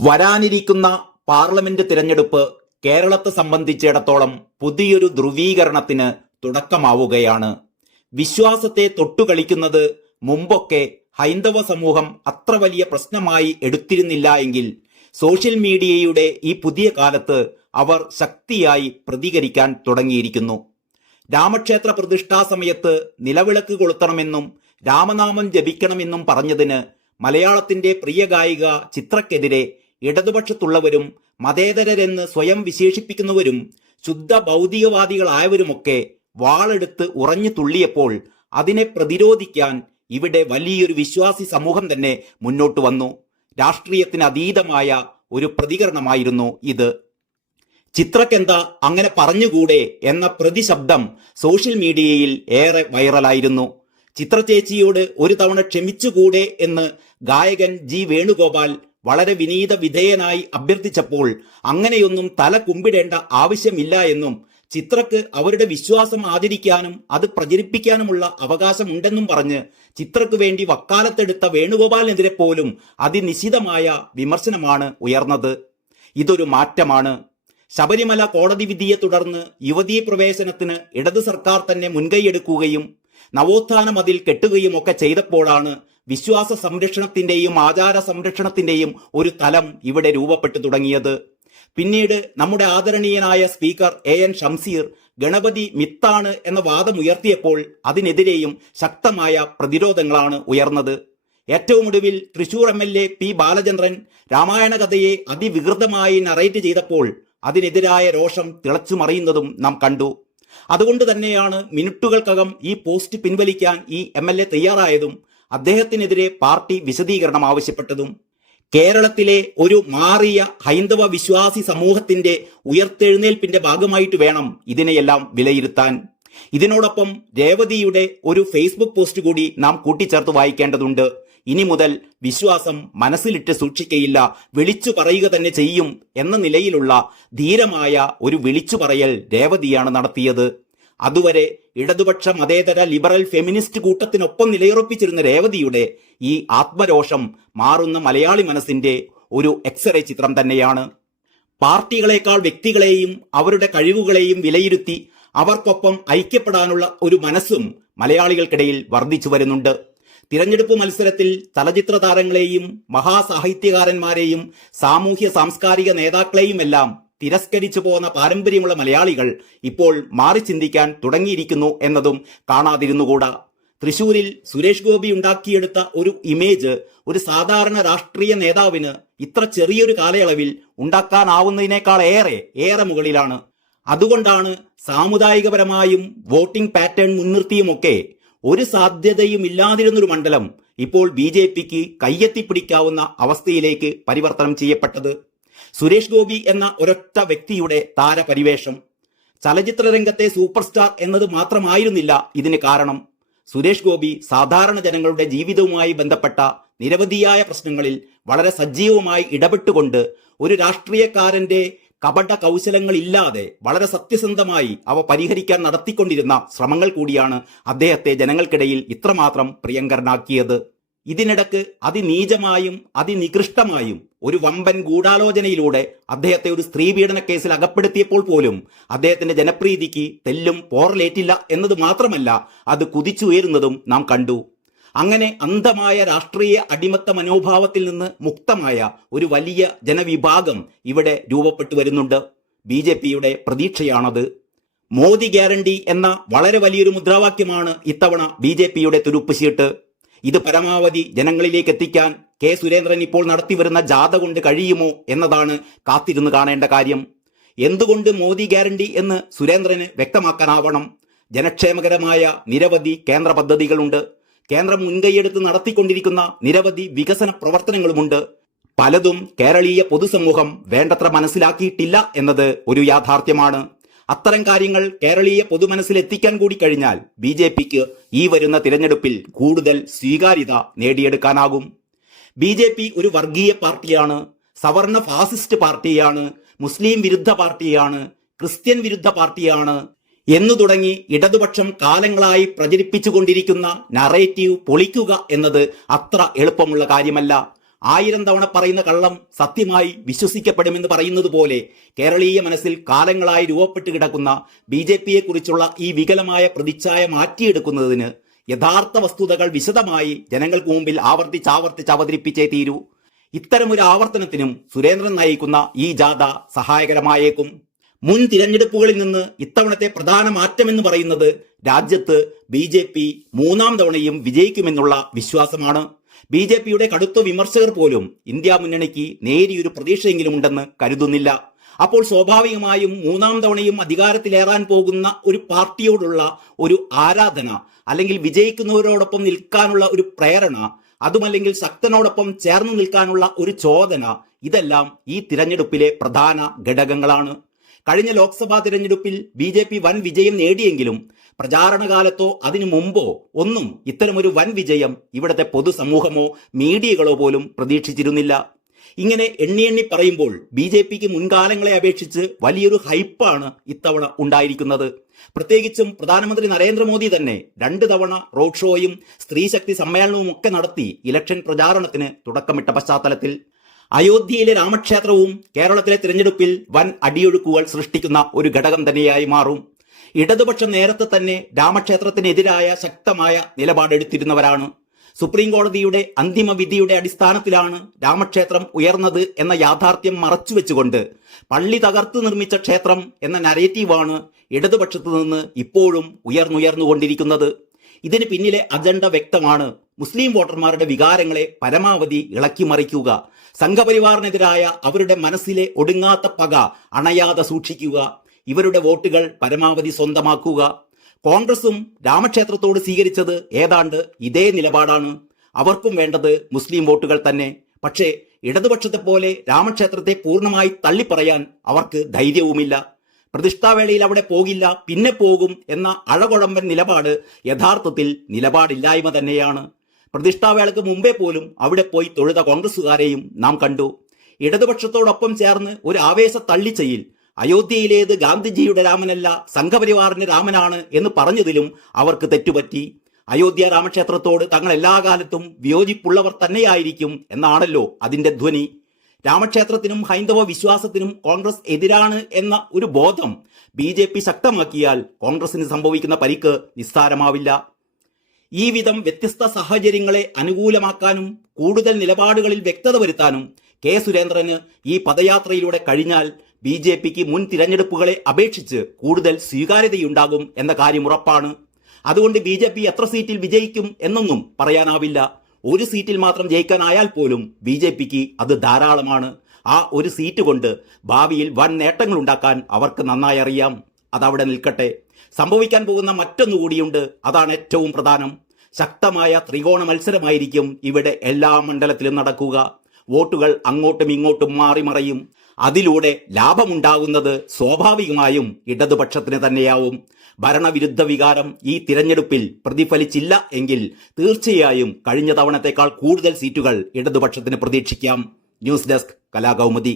വരാനിരിക്കുന്ന പാർലമെന്റ് തിരഞ്ഞെടുപ്പ് കേരളത്തെ സംബന്ധിച്ചിടത്തോളം പുതിയൊരു ധ്രുവീകരണത്തിന് തുടക്കമാവുകയാണ്. വിശ്വാസത്തെ തൊട്ടുകളിക്കുന്നത് മുമ്പൊക്കെ ഹൈന്ദവ സമൂഹം അത്ര വലിയ പ്രശ്നമായി എടുത്തിരുന്നില്ല എങ്കിൽ സോഷ്യൽ മീഡിയയുടെ ഈ പുതിയ കാലത്ത് അവർ ശക്തിയായി പ്രതികരിക്കാൻ തുടങ്ങിയിരിക്കുന്നു. രാമക്ഷേത്ര പ്രതിഷ്ഠാ സമയത്ത് നിലവിളക്ക് കൊളുത്തണമെന്നും രാമനാമം ജപിക്കണമെന്നും പറഞ്ഞതിന് മലയാളത്തിന്റെ പ്രിയ ഗായിക ചിത്രക്കെതിരെ ഇടതുപക്ഷത്തുള്ളവരും മതേതരരെന്ന് സ്വയം വിശേഷിപ്പിക്കുന്നവരും ശുദ്ധ ഭൗതികവാദികളായവരുമൊക്കെ വാളെടുത്ത് ഉറഞ്ഞു തുള്ളിയപ്പോൾ അതിനെ പ്രതിരോധിക്കാൻ ഇവിടെ വലിയൊരു വിശ്വാസി സമൂഹം തന്നെ മുന്നോട്ട് വന്നു. രാഷ്ട്രീയത്തിന് അതീതമായ ഒരു പ്രതികരണമായിരുന്നു ഇത്. ചിത്രക്കെന്താ അങ്ങനെ പറഞ്ഞുകൂടെ എന്ന പ്രതിശബ്ദം സോഷ്യൽ മീഡിയയിൽ ഏറെ വൈറലായിരുന്നു. ചിത്ര ചേച്ചിയോട് ഒരു തവണ ക്ഷമിച്ചുകൂടെ എന്ന് ഗായകൻ ജി വേണുഗോപാൽ വളരെ വിനീത വിധേയനായി അഭ്യർത്ഥിച്ചപ്പോൾ അങ്ങനെയൊന്നും തല കുമ്പിടേണ്ട ആവശ്യമില്ല എന്നും ചിത്രക്ക് അവരുടെ വിശ്വാസം ആദരിക്കാനും അത് പ്രചരിപ്പിക്കാനുമുള്ള അവകാശമുണ്ടെന്നും പറഞ്ഞ് ചിത്രക്ക് വേണ്ടി വക്കാലത്തെടുത്ത വേണുഗോപാലിനെതിരെ പോലും അതിനിശിതമായ വിമർശനമാണ് ഉയർന്നത്. ഇതൊരു മാറ്റമാണ്. ശബരിമല കോടതി വിധിയെ തുടർന്ന് യുവതീ പ്രവേശനത്തിന് ഇടത് സർക്കാർ തന്നെ മുൻകൈയെടുക്കുകയും നവോത്ഥാന മതിൽ കെട്ടുകയും ഒക്കെ ചെയ്തപ്പോഴാണ് വിശ്വാസ സംരക്ഷണത്തിന്റെയും ആചാര സംരക്ഷണത്തിന്റെയും ഒരു തലം ഇവിടെ രൂപപ്പെട്ടു തുടങ്ങിയത്. പിന്നീട് നമ്മുടെ ആദരണീയനായ സ്പീക്കർ AN ഷംസീർ ഗണപതി മിത്താണ് എന്ന വാദമുയർത്തിയപ്പോൾ അതിനെതിരെയും ശക്തമായ പ്രതിരോധങ്ങളാണ് ഉയർന്നത്. ഏറ്റവും ഒടുവിൽ തൃശൂർ MLA P ബാലചന്ദ്രൻ രാമായണ കഥയെ അതിവികൃതമായി നറേറ്റ് ചെയ്തപ്പോൾ അതിനെതിരായ രോഷം തിളച്ചുമറിയുന്നതും നാം കണ്ടു. അതുകൊണ്ട് തന്നെയാണ് മിനിറ്റുകൾക്കകം ഈ പോസ്റ്റ് പിൻവലിക്കാൻ ഈ MLA തയ്യാറായതും അദ്ദേഹത്തിനെതിരെ പാർട്ടി വിശദീകരണം ആവശ്യപ്പെട്ടതും. കേരളത്തിലെ ഒരു മാറിയ ഹൈന്ദവ വിശ്വാസി സമൂഹത്തിന്റെ ഉയർത്തെഴുന്നേൽപ്പിന്റെ ഭാഗമായിട്ട് വേണം ഇതിനെയെല്ലാം വിലയിരുത്താൻ. ഇതിനോടൊപ്പം രേവതിയുടെ ഒരു ഫേസ്ബുക്ക് പോസ്റ്റ് കൂടി നാം കൂട്ടിച്ചേർത്ത് വായിക്കേണ്ടതുണ്ട്. ഇനി മുതൽ വിശ്വാസം മനസ്സിലിട്ട് സൂക്ഷിക്കയില്ല, വിളിച്ചു പറയുക തന്നെ ചെയ്യും എന്ന നിലയിലുള്ള ധീരമായ ഒരു വിളിച്ചു പറയൽ രേവതിയാണ് നടത്തിയത്. അതുവരെ ഇടതുപക്ഷ മതേതര ലിബറൽ ഫെമിനിസ്റ്റ് കൂട്ടത്തിനൊപ്പം നിലയുറപ്പിച്ചിരുന്ന രേവതിയുടെ ഈ ആത്മരോഷം മാറുന്ന മലയാളി മനസ്സിന്റെ ഒരു എക്സ്റേ ചിത്രം തന്നെയാണ്. പാർട്ടികളെക്കാൾ വ്യക്തികളെയും അവരുടെ കഴിവുകളെയും വിലയിരുത്തി അവർക്കൊപ്പം ഐക്യപ്പെടാനുള്ള ഒരു മനസ്സും മലയാളികൾക്കിടയിൽ വർദ്ധിച്ചു വരുന്നുണ്ട്. തിരഞ്ഞെടുപ്പ് മത്സരത്തിൽ ചലച്ചിത്ര താരങ്ങളെയും മഹാസാഹിത്യകാരന്മാരെയും സാമൂഹ്യ സാംസ്കാരിക നേതാക്കളെയുമെല്ലാം തിരസ്കരിച്ചു പോന്ന പാരമ്പര്യമുള്ള മലയാളികൾ ഇപ്പോൾ മാറി ചിന്തിക്കാൻ തുടങ്ങിയിരിക്കുന്നു എന്നതും കാണാതിരുന്നുകൂടാ. തൃശൂരിൽ സുരേഷ് ഗോപി ഉണ്ടാക്കിയെടുത്ത ഒരു ഇമേജ് ഒരു സാധാരണ രാഷ്ട്രീയ നേതാവിന് ഇത്ര ചെറിയൊരു കാലയളവിൽ ഉണ്ടാക്കാനാവുന്നതിനേക്കാൾ ഏറെ മുകളിലാണ്. അതുകൊണ്ടാണ് സാമുദായികപരമായും വോട്ടിംഗ് പാറ്റേൺ മുൻനിർത്തിയുമൊക്കെ ഒരു സാധ്യതയും ഇല്ലാതിരുന്നൊരു മണ്ഡലം ഇപ്പോൾ BJPക്ക് കയ്യെത്തിപ്പിടിക്കാവുന്ന അവസ്ഥയിലേക്ക് പരിവർത്തനം ചെയ്യപ്പെട്ടത്. സുരേഷ് ഗോപി എന്ന ഒരൊറ്റ വ്യക്തിയുടെ താരപരിവേഷം, ചലച്ചിത്ര രംഗത്തെ സൂപ്പർ സ്റ്റാർ എന്നത് മാത്രമായിരുന്നില്ല ഇതിന് കാരണം. സുരേഷ് ഗോപി സാധാരണ ജനങ്ങളുടെ ജീവിതവുമായി ബന്ധപ്പെട്ട നിരവധിയായ പ്രശ്നങ്ങളിൽ വളരെ സജീവമായി ഇടപെട്ടുകൊണ്ട് ഒരു രാഷ്ട്രീയക്കാരന്റെ കപട കൗശലങ്ങളില്ലാതെ വളരെ സത്യസന്ധമായി അവ പരിഹരിക്കാൻ നടത്തിക്കൊണ്ടിരുന്ന ശ്രമങ്ങൾ കൂടിയാണ് അദ്ദേഹത്തെ ജനങ്ങൾക്കിടയിൽ ഇത്രമാത്രം പ്രിയങ്കരനാക്കിയത്. ഇതിനിടക്ക് അതിനീചമായും അതിനികൃഷ്ടമായും ഒരു വമ്പൻ ഗൂഢാലോചനയിലൂടെ അദ്ദേഹത്തെ ഒരു സ്ത്രീപീഡന കേസിൽ അകപ്പെടുത്തിയപ്പോൾ പോലും അദ്ദേഹത്തിന്റെ ജനപ്രീതിക്ക് തെല്ലും പോറലേറ്റില്ല എന്നത് മാത്രമല്ല, അത് കുതിച്ചുയരുന്നതും നാം കണ്ടു. അങ്ങനെ അന്ധമായ രാഷ്ട്രീയ അടിമത്ത മനോഭാവത്തിൽ നിന്ന് മുക്തമായ ഒരു വലിയ ജനവിഭാഗം ഇവിടെ രൂപപ്പെട്ടു വരുന്നുണ്ട്. BJPയുടെ പ്രതീക്ഷയാണത്. മോദി ഗ്യാരണ്ടി എന്ന വളരെ വലിയൊരു മുദ്രാവാക്യമാണ് ഇത്തവണ BJPയുടെ തുരുപ്പ് ചീട്ട്. ഇത് പരമാവധി ജനങ്ങളിലേക്ക് എത്തിക്കാൻ K സുരേന്ദ്രൻ ഇപ്പോൾ നടത്തിവരുന്ന ജാഥ കൊണ്ട് കഴിയുമോ എന്നതാണ് കാത്തിരുന്ന് കാണേണ്ട കാര്യം. എന്തുകൊണ്ട് മോദി ഗ്യാരണ്ടി എന്ന് സുരേന്ദ്രന് വ്യക്തമാക്കാനാവണം. ജനക്ഷേമകരമായ നിരവധി കേന്ദ്ര പദ്ധതികളുണ്ട്. കേന്ദ്രം മുൻകൈയെടുത്ത് നടത്തിക്കൊണ്ടിരിക്കുന്ന നിരവധി വികസന പ്രവർത്തനങ്ങളുമുണ്ട്. പലതും കേരളീയ പൊതുസമൂഹം വേണ്ടത്ര മനസ്സിലാക്കിയിട്ടില്ല എന്നത് ഒരു യാഥാർത്ഥ്യമാണ്. അത്തരം കാര്യങ്ങൾ കേരളീയ പൊതുമനസ്സിലെത്തിക്കാൻ കൂടി കഴിഞ്ഞാൽ BJPക്ക് ഈ വരുന്ന തിരഞ്ഞെടുപ്പിൽ കൂടുതൽ സ്വീകാര്യത നേടിയെടുക്കാനാകും. BJP ഒരു വർഗീയ പാർട്ടിയാണ്, സവർണ ഫാസിസ്റ്റ് പാർട്ടിയാണ്, മുസ്ലിം വിരുദ്ധ പാർട്ടിയാണ്, ക്രിസ്ത്യൻ വിരുദ്ധ പാർട്ടിയാണ് എന്നു തുടങ്ങി ഇടതുപക്ഷം കാലങ്ങളായി പ്രചരിപ്പിച്ചുകൊണ്ടിരിക്കുന്ന നറേറ്റീവ് പൊളിക്കുക എന്നത് അത്ര എളുപ്പമുള്ള കാര്യമല്ല. 1000 തവണ പറയുന്ന കള്ളം സത്യമായി വിശ്വസിക്കപ്പെടുമെന്ന് പറയുന്നത് പോലെ കേരളീയ മനസ്സിൽ കാലങ്ങളായി രൂപപ്പെട്ട് കിടക്കുന്ന BJPയെ കുറിച്ചുള്ള ഈ വികലമായ പ്രതിച്ഛായ മാറ്റിയെടുക്കുന്നതിന് യഥാർത്ഥ വസ്തുതകൾ വിശദമായി ജനങ്ങൾക്ക് മുമ്പിൽ ആവർത്തിച്ച് അവതരിപ്പിച്ചേ തീരൂ. ഇത്തരമൊരു ആവർത്തനത്തിനും സുരേന്ദ്രൻ നയിക്കുന്ന ഈ ജാഥ സഹായകരമായേക്കും. മുൻ തിരഞ്ഞെടുപ്പുകളിൽ നിന്ന് ഇത്തവണത്തെ പ്രധാന മാറ്റമെന്ന് പറയുന്നത് രാജ്യത്ത് BJP 3ാം തവണയും വിജയിക്കുമെന്നുള്ള വിശ്വാസമാണ്. BJPയുടെ കടുത്ത വിമർശകർ പോലും ഇന്ത്യ മുന്നണിക്ക് നേരിയൊരു പ്രതീക്ഷയെങ്കിലും ഉണ്ടെന്ന് കരുതുന്നില്ല. അപ്പോൾ സ്വാഭാവികമായും 3ാം തവണയും അധികാരത്തിലേറാൻ പോകുന്ന ഒരു പാർട്ടിയോടുള്ള ഒരു ആരാധന, അല്ലെങ്കിൽ വിജയിക്കുന്നവരോടൊപ്പം നിൽക്കാനുള്ള ഒരു പ്രേരണ, അതുമല്ലെങ്കിൽ ശക്തനോടൊപ്പം ചേർന്ന് നിൽക്കാനുള്ള ഒരു ചോദന, ഇതെല്ലാം ഈ തിരഞ്ഞെടുപ്പിലെ പ്രധാന ഘടകങ്ങളാണ്. കഴിഞ്ഞ ലോക്സഭാ തിരഞ്ഞെടുപ്പിൽ BJP വൻ വിജയം നേടിയെങ്കിലും പ്രചാരണ കാലത്തോ അതിനു മുമ്പോ ഒന്നും ഇത്തരമൊരു വൻ വിജയം ഇവിടുത്തെ പൊതുസമൂഹമോ മീഡിയകളോ പോലും പ്രതീക്ഷിച്ചിരുന്നില്ല. ഇങ്ങനെ എണ്ണി പറയുമ്പോൾ BJPക്ക് മുൻകാലങ്ങളെ അപേക്ഷിച്ച് വലിയൊരു ഹൈപ്പാണ് ഇത്തവണ ഉണ്ടായിരിക്കുന്നത്. പ്രത്യേകിച്ചും പ്രധാനമന്ത്രി നരേന്ദ്രമോദി തന്നെ 2 തവണ റോഡ് ഷോയും സ്ത്രീശക്തി സമ്മേളനവും ഒക്കെ നടത്തി ഇലക്ഷൻ പ്രചാരണത്തിന് തുടക്കമിട്ട പശ്ചാത്തലത്തിൽ അയോധ്യയിലെ രാമക്ഷേത്രവും കേരളത്തിലെ തിരഞ്ഞെടുപ്പിൽ വൻ അടിയൊഴുക്കുകൾ സൃഷ്ടിക്കുന്ന ഒരു ഘടകം തന്നെയായി മാറും. ഇടതുപക്ഷം നേരത്തെ തന്നെ രാമക്ഷേത്രത്തിനെതിരായ ശക്തമായ നിലപാടെടുത്തിരുന്നവരാണ്. സുപ്രീം കോടതിയുടെ അന്തിമ വിധിയുടെ അടിസ്ഥാനത്തിലാണ് രാമക്ഷേത്രം ഉയർന്നത് എന്ന യാഥാർത്ഥ്യം മറച്ചുവെച്ചുകൊണ്ട് പള്ളി തകർത്ത് നിർമ്മിച്ച ക്ഷേത്രം എന്ന നരേറ്റീവാണ് ഇടതുപക്ഷത്തു നിന്ന് ഇപ്പോഴും ഉയർന്നുകൊണ്ടിരിക്കുന്നത്. ഇതിന് പിന്നിലെ അജണ്ട വ്യക്തമാണ്. മുസ്ലിം വോട്ടർമാരുടെ വികാരങ്ങളെ പരമാവധി ഇളക്കിമറിക്കുക, സംഘപരിവാറിനെതിരായ അവരുടെ മനസ്സിലെ ഒടുങ്ങാത്ത പക അണയാതെ സൂക്ഷിക്കുക, ഇവരുടെ വോട്ടുകൾ പരമാവധി സ്വന്തമാക്കുക. കോൺഗ്രസും രാമക്ഷേത്രത്തോട് സ്വീകരിച്ചത് ഏതാണ്ട് ഇതേ നിലപാടാണ്. അവർക്കും വേണ്ടത് മുസ്ലിം വോട്ടുകൾ തന്നെ. പക്ഷേ ഇടതുപക്ഷത്തെ പോലെ രാമക്ഷേത്രത്തെ പൂർണ്ണമായി തള്ളിപ്പറയാൻ അവർക്ക് ധൈര്യവുമില്ല. പ്രതിഷ്ഠാവേളയിൽ അവിടെ പോകില്ല, പിന്നെ പോകും എന്ന അഴകുഴമ്പൻ നിലപാട് യഥാർത്ഥത്തിൽ നിലപാടില്ലായ്മ തന്നെയാണ്. പ്രതിഷ്ഠാവേളയ്ക്ക് മുമ്പേ പോലും അവിടെ പോയി തൊഴുത കോൺഗ്രസുകാരെയും നാം കണ്ടു. ഇടതുപക്ഷത്തോടൊപ്പം ചേർന്ന് ഒരു ആവേശ തള്ളിച്ചയിൽ അയോധ്യയിലേത് ഗാന്ധിജിയുടെ രാമനല്ല സംഘപരിവാറിന്റെ രാമനാണ് എന്ന് പറഞ്ഞതിലും അവർക്ക് തെറ്റുപറ്റി. അയോധ്യ രാമക്ഷേത്രത്തോട് തങ്ങൾ എല്ലാ കാലത്തും വിയോജിപ്പുള്ളവർ തന്നെയായിരിക്കും എന്നാണല്ലോ അതിന്റെ ധ്വനി. രാമക്ഷേത്രത്തിനും ഹൈന്ദവ വിശ്വാസത്തിനും കോൺഗ്രസ് എതിരാണ് എന്ന ഒരു ബോധം BJP ശക്തമാക്കിയാൽ കോൺഗ്രസിന് സംഭവിക്കുന്ന പരിക്ക് നിസ്സാരമാവില്ല. ഈ വിധം വ്യത്യസ്ത സാഹചര്യങ്ങളെ അനുകൂലമാക്കാനും കൂടുതൽ നിലപാടുകളിൽ വ്യക്തത വരുത്താനും കെ സുരേന്ദ്രന് ഈ പദയാത്രയിലൂടെ കഴിഞ്ഞാൽ BJPക്ക് മുൻ തിരഞ്ഞെടുപ്പുകളെ അപേക്ഷിച്ച് കൂടുതൽ സ്വീകാര്യതയുണ്ടാകും എന്ന കാര്യം ഉറപ്പാണ്. അതുകൊണ്ട് BJP എത്ര സീറ്റിൽ വിജയിക്കും എന്നൊന്നും പറയാനാവില്ല. ഒരു സീറ്റിൽ മാത്രം ജയിക്കാനായാൽ പോലും BJPക്ക് അത് ധാരാളമാണ്. ആ ഒരു സീറ്റ് കൊണ്ട് ഭാവിയിൽ വൻ നേട്ടങ്ങൾ ഉണ്ടാക്കാൻ അവർക്ക് നന്നായി അറിയാം. അതവിടെ നിൽക്കട്ടെ. സംഭവിക്കാൻ പോകുന്ന മറ്റൊന്നുകൂടിയുണ്ട്. അതാണ് ഏറ്റവും പ്രധാനം. ശക്തമായ ത്രികോണ മത്സരമായിരിക്കും ഇവിടെ എല്ലാ മണ്ഡലത്തിലും നടക്കുക. വോട്ടുകൾ അങ്ങോട്ടും ഇങ്ങോട്ടും മാറി മറയും. അതിലൂടെ ലാഭമുണ്ടാകുന്നത് സ്വാഭാവികമായും ഇടതുപക്ഷത്തിന് തന്നെയാവും. ഭരണവിരുദ്ധ വികാരം ഈ തിരഞ്ഞെടുപ്പിൽ പ്രതിഫലിച്ചില്ല എങ്കിൽ തീർച്ചയായും കഴിഞ്ഞ തവണത്തേക്കാൾ കൂടുതൽ സീറ്റുകൾ ഇടതുപക്ഷത്തിന് പ്രതീക്ഷിക്കാം. News desk Kalakaumudi.